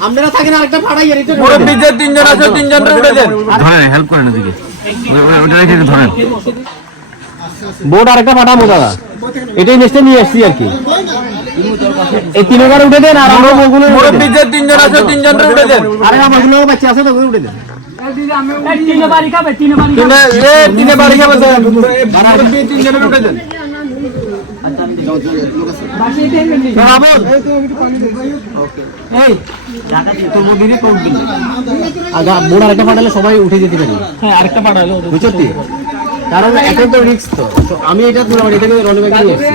আপনারা থাকেন আরেকটা আর এটা মুরব্বীদের তিনজন আছে তিনজন উঠে দেন ধরেন হেল্প করেন ওই- ওটা রেখে ধরেন। বোর্ড আরেকটা পাঠাবো দাদা। এটাই নেক্সটে নিয়ে আসছি আর কি। এই তিনবার উঠে দেন আর আমরা দেন। মুরব্বীদের তিনজন আছে তিনজন উঠে দেন আরে আমার বাচ্চা আছে তো ওগুলো উঠে দেন। তিনে এ তিনে বাড়ি খাবে। তো মুরব্বী তিনজনের উঠে দেন আগা আরেকটা পাঠালে সবাই উঠে যেতে পারি। হ্যাঁ আরেকটা পাঠালো বুঝছ কারণ এখন তো রিস্ক তো। তো আমি এটা তুললাম নিয়ে এসেছি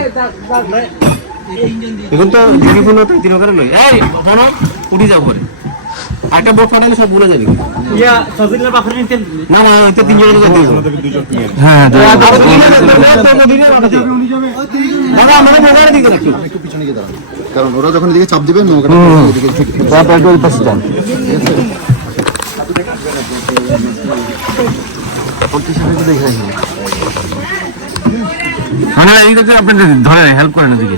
এখন তো ঝুঁকিপূর্ণ তো তিন করে লই। এই উঠে যাও করে একটা বোর্ড পাঠালে সব যাবে। না না এটা হ্যাঁ হ্যাঁ তো পাঠাতে দাদা আমাদের কারণ ওরা যখন এদিকে চাপ দিবে নৌকাটা এদিকে ওই পাশে যান। মানে ধরেন হেল্প করেন এদিকে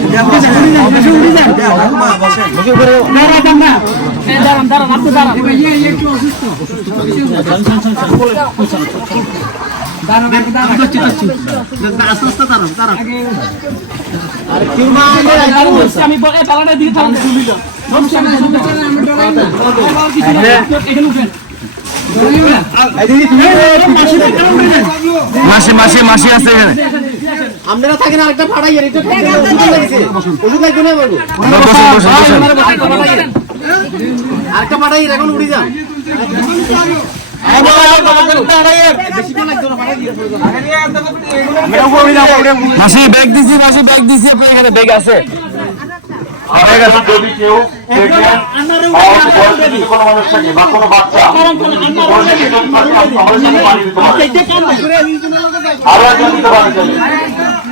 মাসি মাসি মাসি আছে এখানে। আপনারা থাকেন আরেকটা পাঠাই আর এটা ওষুধ লাগছে। ওষুধ লাগবে না বসেন আরেকটা পাঠাই এখন উড়ে যান। মাসি ব্যাগ দিছি মাসি ব্যাগ দিছি আপনার এখানে ব্যাগ আছে। যদি কেউ কোনো মানুষ থাকে বা কোনো বাচ্চা বয়সী কেউ থাকে, আমাদের সাথে পানি দিতে পারে আরও একজন দিতে পারে চলে।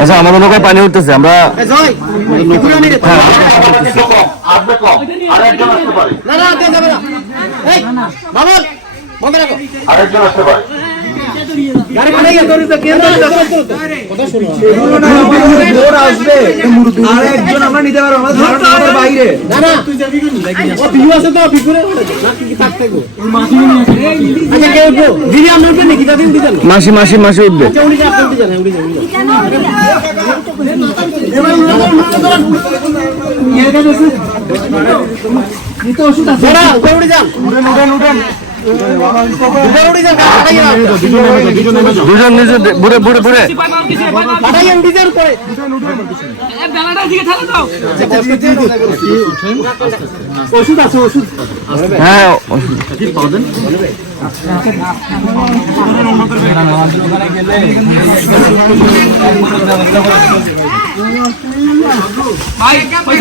আচ্ছা আমাদের নৌকায় পানি উঠতেছে আমরা আরেকজন আসতে পারে। মাসি মাসি মাসি উঠবে। আচ্ছা উঠে দুজন নিজে বুড়ে বুড়ে বুড়ে। ওষুধ আছে ওষুধ হ্যাঁ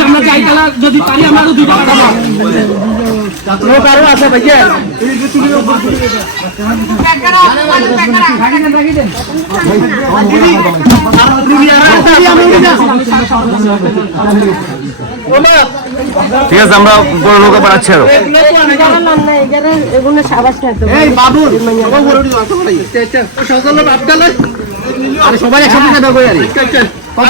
আমরা যাই তালা যদি পারি আমরা আরও পাঠাবো লোক আরও আছে ভাইয়া ঠিক আছে আমরা বড় নৌকা পাঠাচ্ছি আরও সবাই একসাথে কত